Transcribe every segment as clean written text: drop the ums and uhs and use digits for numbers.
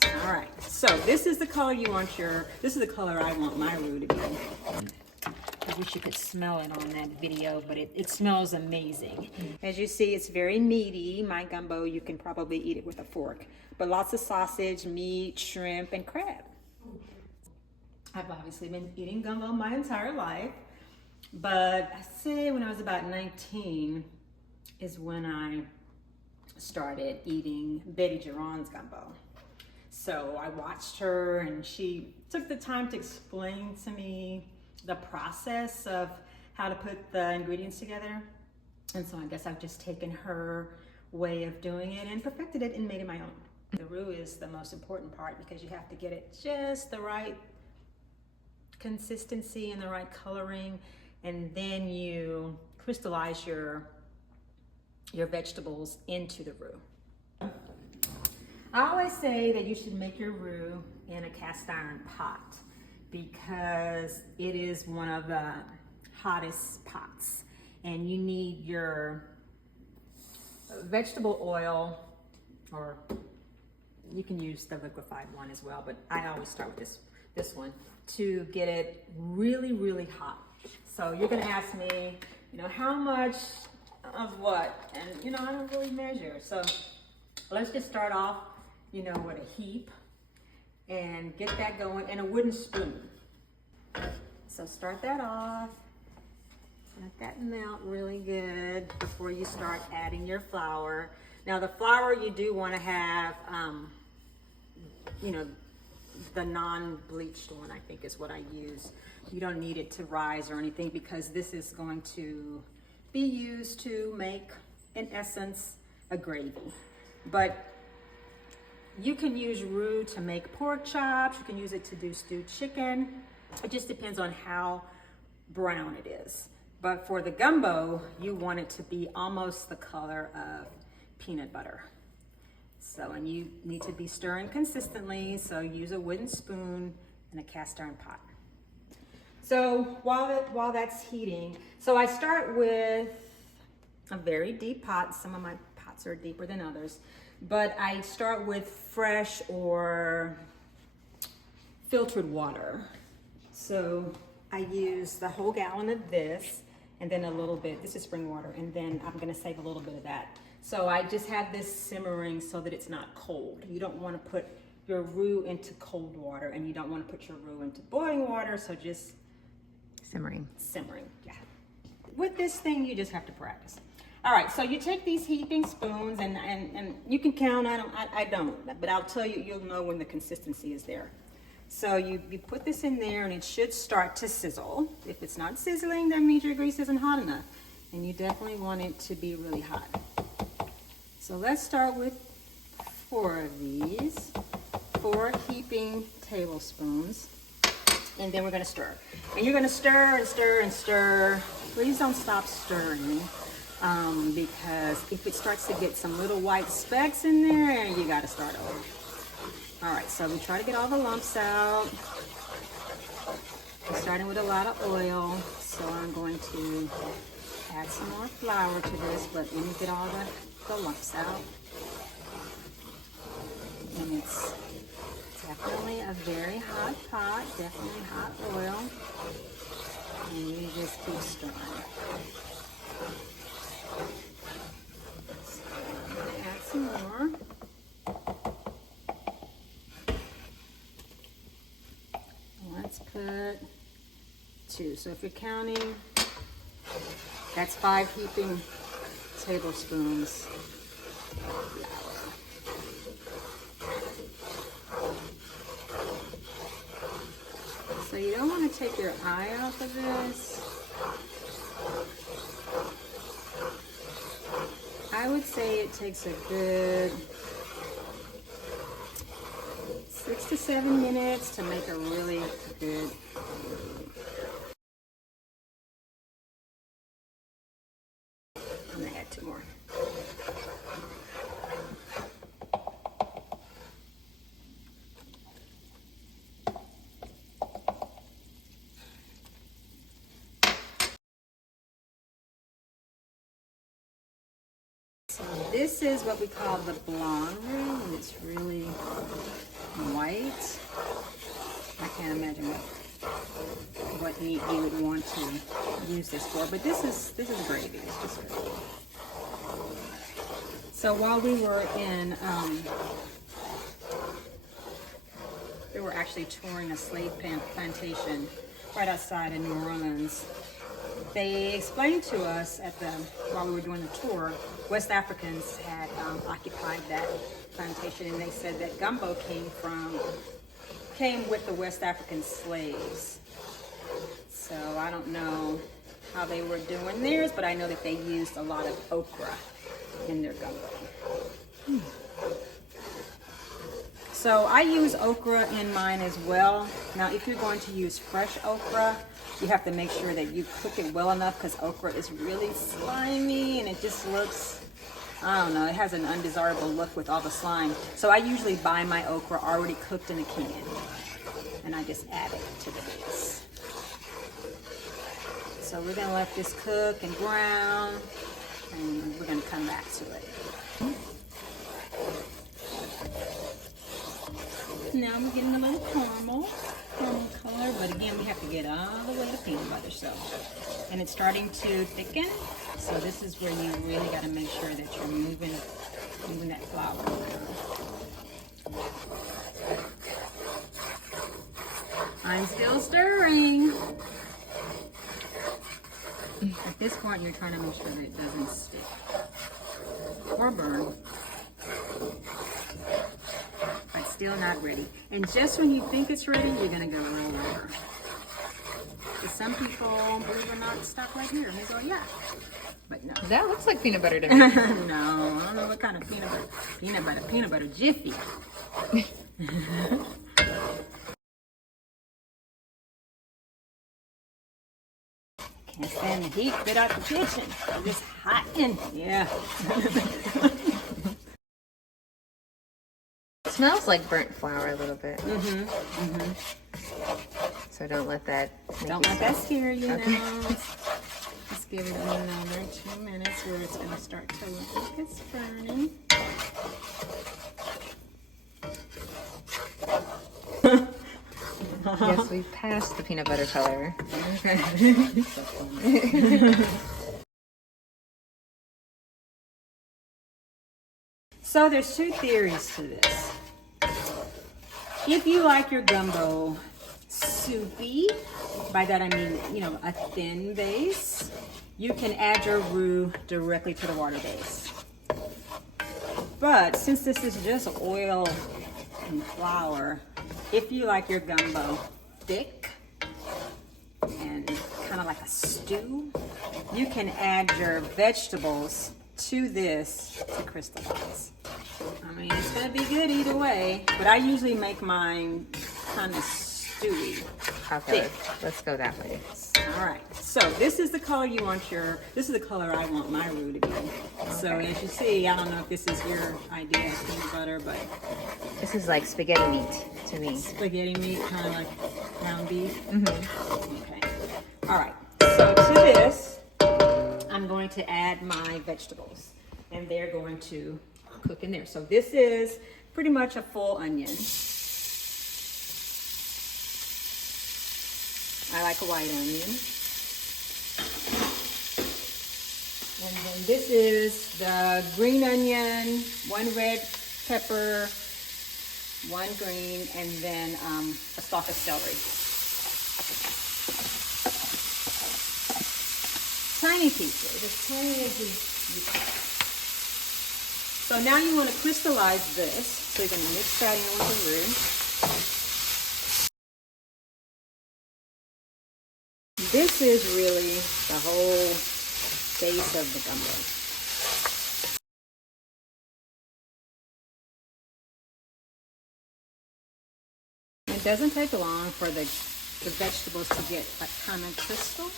All right, so this is the color this is the color I want my roux to be. I wish you could smell it on that video, but it smells amazing. As you see, it's very meaty. My gumbo, you can probably eat it with a fork, but lots of sausage, meat, shrimp, and crab. I've obviously been eating gumbo my entire life, but I say when I was about 19 is when I started eating Betty Geron's gumbo. So I watched her and she took the time to explain to me the process of how to put the ingredients together. And so I guess I've just taken her way of doing it and perfected it and made it my own. The roux is the most important part because you have to get it just the right consistency and the right coloring, and then you crystallize your vegetables into the roux. I always say that you should make your roux in a cast iron pot because it is one of the hottest pots, and you need your vegetable oil, or you can use the liquefied one as well, but I always start with this one to get it really, really hot. So you're gonna ask me, how much of what? And I don't really measure. So let's just start off, with a heap and get that going, and a wooden spoon. So start that off, let that melt really good before you start adding your flour. Now the flour, you do want to have, the non-bleached one, I think is what I use. You don't need it to rise or anything because this is going to be used to make, in essence, a gravy. But you can use roux to make pork chops. You can use it to do stewed chicken. It just depends on how brown it is. But for the gumbo, you want it to be almost the color of peanut butter. So, and you need to be stirring consistently. So use a wooden spoon and a cast iron pot. So while that's heating, so I start with a very deep pot. Some of my pots are deeper than others. But I start with fresh or filtered water. So I use the whole gallon of this, and then a little bit, this is spring water, and then I'm gonna save a little bit of that. So I just have this simmering so that it's not cold. You don't wanna put your roux into cold water, and you don't wanna put your roux into boiling water, so just simmering, yeah. With this thing, you just have to practice. All right, so you take these heaping spoons, and you can count. I don't, but I'll tell you, you'll know when the consistency is there. So you put this in there, and it should start to sizzle. If it's not sizzling, that means your grease isn't hot enough, and you definitely want it to be really hot. So let's start with 4 of these, 4 heaping tablespoons, and then we're gonna stir. And you're gonna stir and stir and stir. Please don't stop stirring. Because if it starts to get some little white specks in there, you got to start over. All right, so we try to get all the lumps out. I'm starting with a lot of oil, so I'm going to add some more flour to this, but let me get all the lumps out. And it's definitely a very hot pot, definitely hot oil, and you just keep stirring. Add some more. Let's put 2. So if you're counting, that's 5 heaping tablespoons of flour. So you don't want to take your eye off of this. I would say it takes a good 6 to 7 minutes to make a really good roux. I'm gonna add 2 more. So this is what we call the blonde roux, and it's really white. I can't imagine what meat you would want to use this for, but this is gravy. It's just gravy. So while we were in, we were actually touring a slave plantation right outside of New Orleans. They explained to us while we were doing the tour, West Africans had occupied that plantation, and they said that gumbo came with the West African slaves. So I don't know how they were doing theirs, but I know that they used a lot of okra in their gumbo. So I use okra in mine as well. Now, if you're going to use fresh okra, you have to make sure that you cook it well enough, because okra is really slimy and it just looks, I don't know, it has an undesirable look with all the slime. So I usually buy my okra already cooked in a can, and I just add it to the base. So we're gonna let this cook and brown, and we're gonna come back to it. Now we're getting a little caramel color, but again, we have to get all the way to peanut butter. So, and it's starting to thicken. So this is where you really got to make sure that you're moving that flour around. I'm still stirring. At this point, you're trying to make sure that it doesn't stick or burn. But still not ready. And just when you think it's ready, you're gonna go roll over. But some people, believe it or not, stop right here and they go, yeah. But no. That looks like peanut butter to me. No, I don't know what kind of peanut butter. Peanut butter jiffy. Can't stand the heat. Get out the kitchen. It's hot in here. It smells like burnt flour a little bit. So don't let that scare you now. Just give it another 2 minutes where it's going to start to look like it's burning. Yes, we've passed the peanut butter color. So there's two theories to this. If you like your gumbo soupy, by that I mean, a thin base, you can add your roux directly to the water base. But since this is just oil and flour, if you like your gumbo thick and kind of like a stew, you can add your vegetables to this to crystallize. I mean, it's gonna be good either way, but I usually make mine kind of stewy. Okay, let's go that way. All right, so this is the color this is the color I want my roux to be. Okay. So as you see, I don't know if this is your idea of peanut butter, but this is like spaghetti meat to me. Spaghetti meat, kind of like ground beef. Okay. All right, so to this, I'm going to add my vegetables, and they're going to cook in there. So this is pretty much a full onion. I like a white onion. And then this is the green onion, 1 red pepper, 1 green, and then a stalk of celery. Tiny pieces, as tiny as you can. So now you want to crystallize this. So you're going to mix that in with the roux. This is really the whole base of the gumbo. It doesn't take long for the vegetables to get like kind of crystal.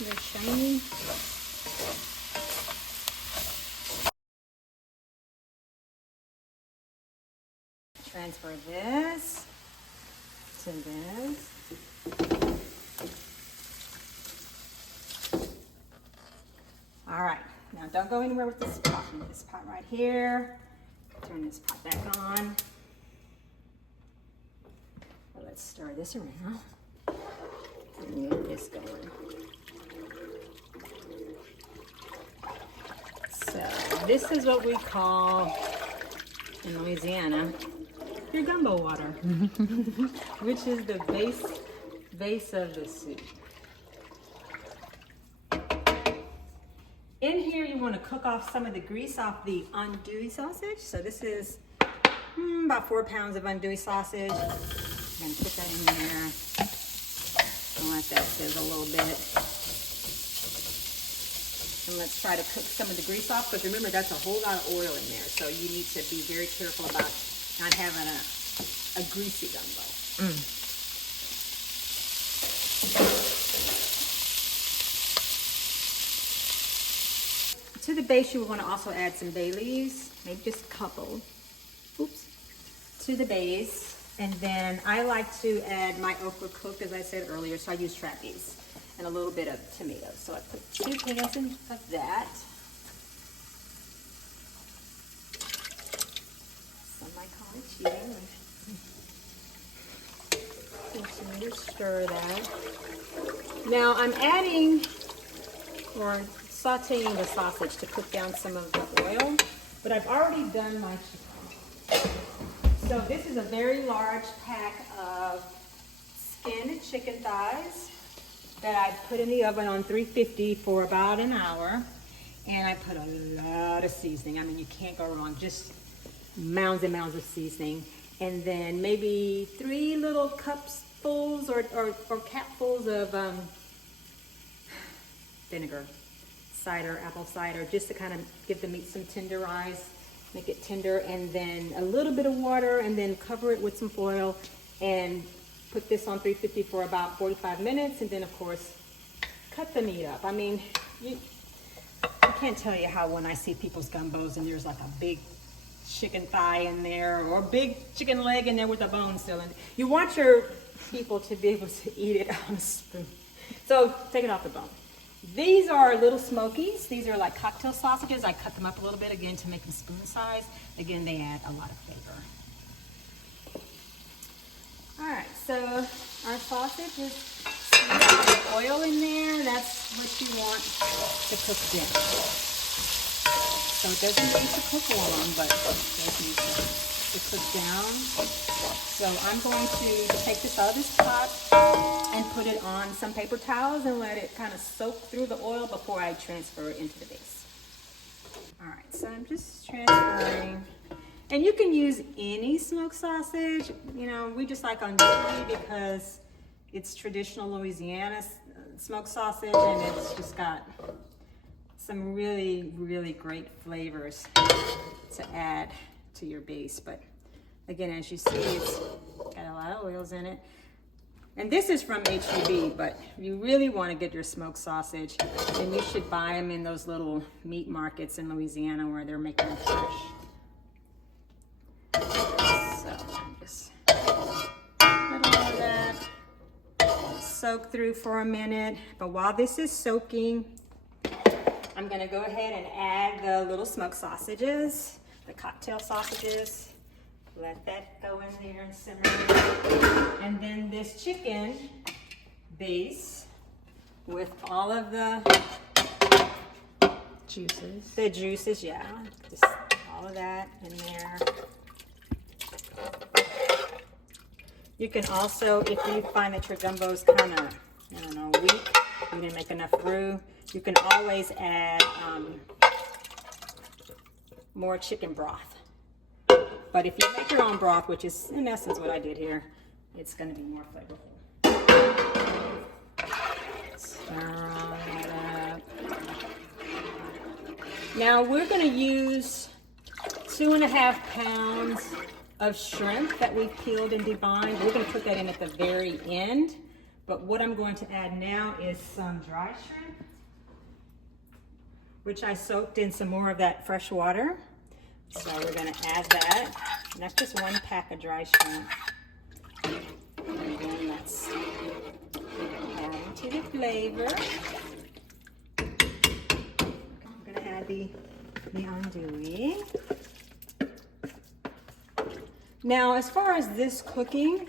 They're shiny. Transfer this to this. All right, now don't go anywhere with this pot. This pot right here. Turn this pot back on. let's stir this around and get this going. So this is what we call in Louisiana your gumbo water, which is the base of the soup. In here, you want to cook off some of the grease off the andouille sausage. So this is about 4 pounds of andouille sausage. I'm going to put that in there and let that sizzle a little bit. And let's try to cook some of the grease off, because remember, that's a whole lot of oil in there. So you need to be very careful about not having a greasy gumbo. To the base, you want to also add some bay leaves, maybe just a couple. Oops. To the base. And then I like to add my okra cooked, as I said earlier, so I use trapeze and a little bit of tomatoes. So I put 2 cans of that. Some might call it cheating. Continue to stir that. Now I'm adding or sauteing the sausage to cook down some of the oil, but I've already done my chicken. So this is a very large pack of skinned chicken thighs that I put in the oven on 350 for about an hour, and I put a lot of seasoning. I mean, you can't go wrong, just mounds and mounds of seasoning, and then maybe 3 little cupfuls or capfuls of vinegar, cider, apple cider, just to kind of give the meat some tenderize, make it tender, and then a little bit of water, and then cover it with some foil and put this on 350 for about 45 minutes, and then of course cut the meat up. I mean, I can't tell you how when I see people's gumbos and there's like a big chicken thigh in there or a big chicken leg in there with a bone still in it. You want your people to be able to eat it on a spoon. So take it off the bone. These are little smokies. These are like cocktail sausages. I cut them up a little bit again to make them spoon size. Again, they add a lot of flavor. All right, so our sausage is with oil in there. That's what you want to cook down. So it doesn't need to cook long, but it does need to cook down. So I'm going to take this out of this pot and put it on some paper towels and let it kind of soak through the oil before I transfer it into the base. All right, so I'm just transferring. And you can use any smoked sausage. You know, we just like andouille because it's traditional Louisiana smoked sausage, and it's just got some really, really great flavors to add to your base. But again, as you see, it's got a lot of oils in it. And this is from H-E-B, but if you really want to get your smoked sausage, then you should buy them in those little meat markets in Louisiana where they're making them fresh. So just let all of that soak through for a minute. But while this is soaking, I'm going to go ahead and add the little smoked sausages, the cocktail sausages. Let that go in there and simmer. And then this chicken base with all of the juices. The juices, yeah. Just all of that in there. You can also, if you find that your gumbo's kind of, I don't know, weak, you didn't make enough roux, you can always add more chicken broth. But if you make your own broth, which is in essence what I did here, it's going to be more flavorful. Stir all that up. Now we're going to use 2.5 pounds of shrimp that we've peeled and debined. We're going to put that in at the very end. But what I'm going to add now is some dry shrimp, which I soaked in some more of that fresh water. So we're going to add that. And that's just 1 pack of dry shrimp. And then let's add into the flavor. I'm going to add the andouille. Now, as far as this cooking,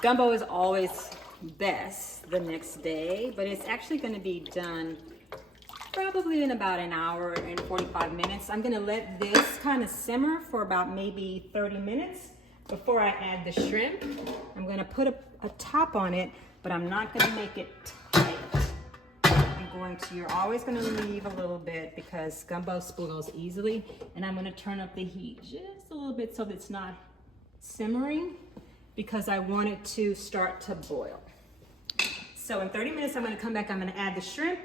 Gumbo is always best the next day, but it's actually going to be done probably in about an hour and 45 minutes. I'm going to let this kind of simmer for about maybe 30 minutes before I add the shrimp. I'm going to put a top on it, but I'm not going to make it tight. You're always going to leave a little bit because gumbo spoils easily, and I'm going to turn up the heat just a little bit so that it's not simmering, because I want it to start to boil. So in 30 minutes I'm going to come back, I'm going to add the shrimp,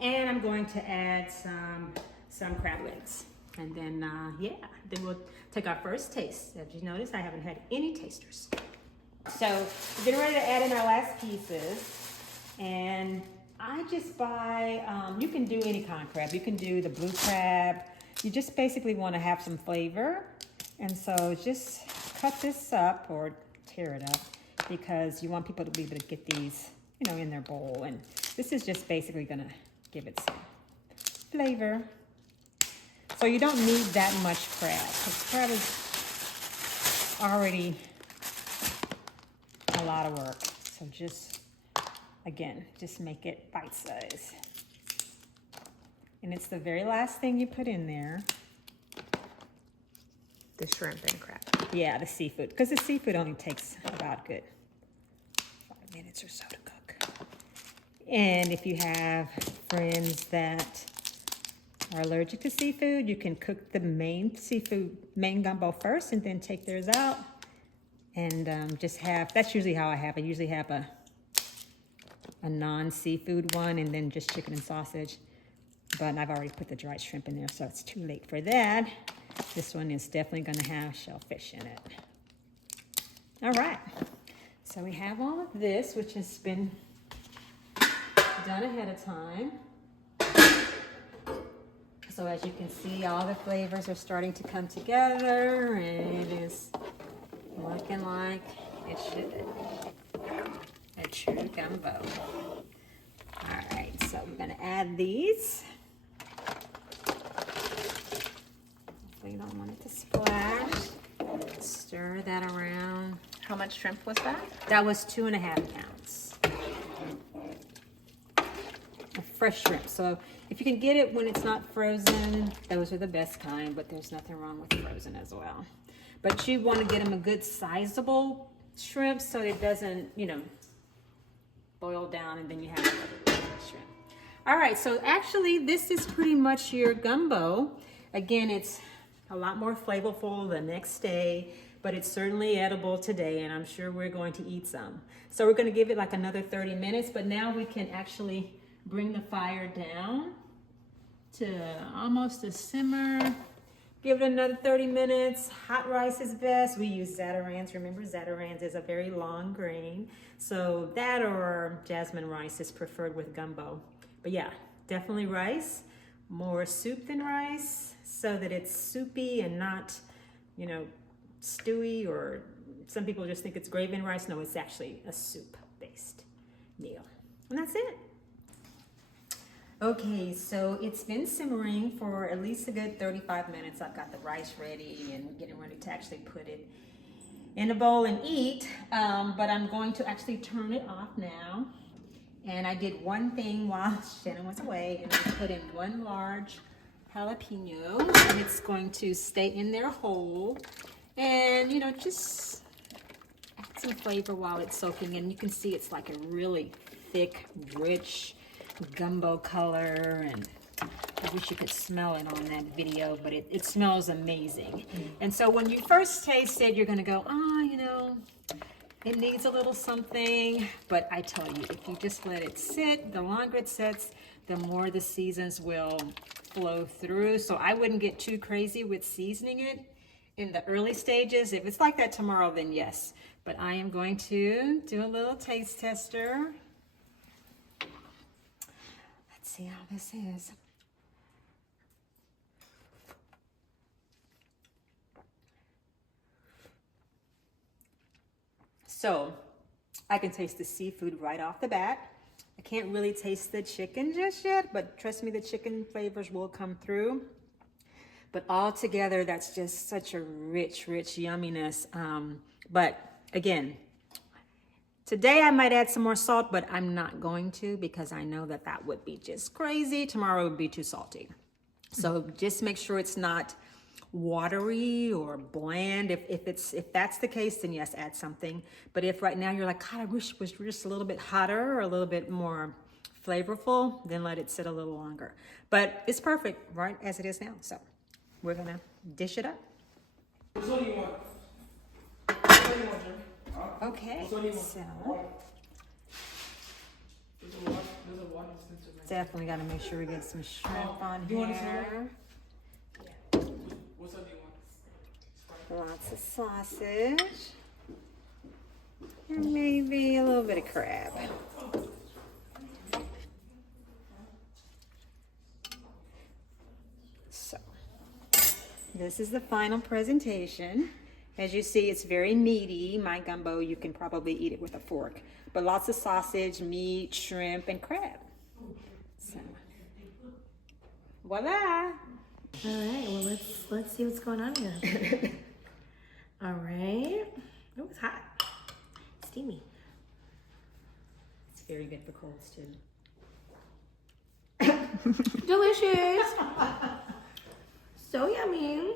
and I'm going to add some crab legs, and then then we'll take our first taste. As you notice, I haven't had any tasters. So we're getting ready to add in our last pieces, and I just buy, you can do any kind of crab. You can do the blue crab. You just basically want to have some flavor. And so just cut this up or tear it up, because you want people to be able to get these, you know, in their bowl. And this is just basically going to give it some flavor. So you don't need that much crab, because crab is already a lot of work. So again, just make it bite size. And it's the very last thing you put in there. The shrimp and crab. Yeah, the seafood, because the seafood only takes about good 5 minutes or so to cook. And if you have friends that are allergic to seafood, you can cook the main gumbo first and then take theirs out. And just have, that's usually how I have. I usually have a non-seafood one, and then just chicken and sausage. But I've already put the dried shrimp in there, so it's too late for that. This one is definitely going to have shellfish in it. All right, so we have all of this, which has been done ahead of time. So as you can see, all the flavors are starting to come together, and it is looking like it should. A true gumbo. All right, so we're gonna add these. Hopefully you don't want it to splash. Stir that around. How much shrimp was that? That was 2.5 pounds. A fresh shrimp. So if you can get it when it's not frozen, those are the best kind, but there's nothing wrong with frozen as well. But you want to get them a good sizable shrimp so it doesn't, you know, boil down and then you have shrimp. All right, so actually this is pretty much your gumbo. Again, it's a lot more flavorful the next day, but it's certainly edible today, and I'm sure we're going to eat some. So we're going to give it like another 30 minutes, but now we can actually bring the fire down to almost a simmer. Give it another 30 minutes. Hot rice is best. We use Zatarans. Remember, Zatarans is a very long grain. So that or jasmine rice is preferred with gumbo. But yeah, definitely rice. More soup than rice, so that it's soupy and not, you know, stewy, or some people just think it's gravy and rice. No, it's actually a soup-based meal. And that's it. Okay, so it's been simmering for at least a good 35 minutes. I've got the rice ready and getting ready to actually put it in a bowl and eat. But I'm going to actually turn it off now. And I did one thing while Shannon was away, and I put in one large jalapeno, and it's going to stay in there whole. And, you know, just add some flavor while it's soaking in. You can see it's like a really thick, rich gumbo color, and I wish you could smell it on that video, but it smells amazing. And so when you first taste it, you're gonna go, oh, you know, it needs a little something. But I tell you, if you just let it sit, the longer it sits, the more the seasons will flow through. So I wouldn't get too crazy with seasoning it in the early stages. If it's like that tomorrow, then yes. But I am going to do a little taste tester. See how this is. So I can taste the seafood right off the bat. I can't really taste the chicken just yet, but trust me, the chicken flavors will come through. But all together, that's just such a rich, rich yumminess. But again, Today I might add some more salt, but I'm not going to because I know that that would be just crazy. Tomorrow would be too salty. So just make sure it's not watery or bland. If that's the case, then yes, add something. But if right now you're like, God, I wish it was just a little bit hotter or a little bit more flavorful, then let it sit a little longer. But it's perfect right as it is now. So we're gonna dish it up. Which one do you want? Which one do you want, Jimmy? Huh? Okay, Which one do you want? so There's a one sensor right definitely gotta make sure we get some shrimp on you want this here. there. What's up do you want? Lots of sausage. And maybe a little bit of crab. So, this is the final presentation. As you see, it's very meaty. My gumbo, you can probably eat it with a fork. But lots of sausage, meat, shrimp, and crab. So, voila! All right, well let's see what's going on here. All right. Oh, it's hot. Steamy. It's very good for colds too. Delicious. So yummy.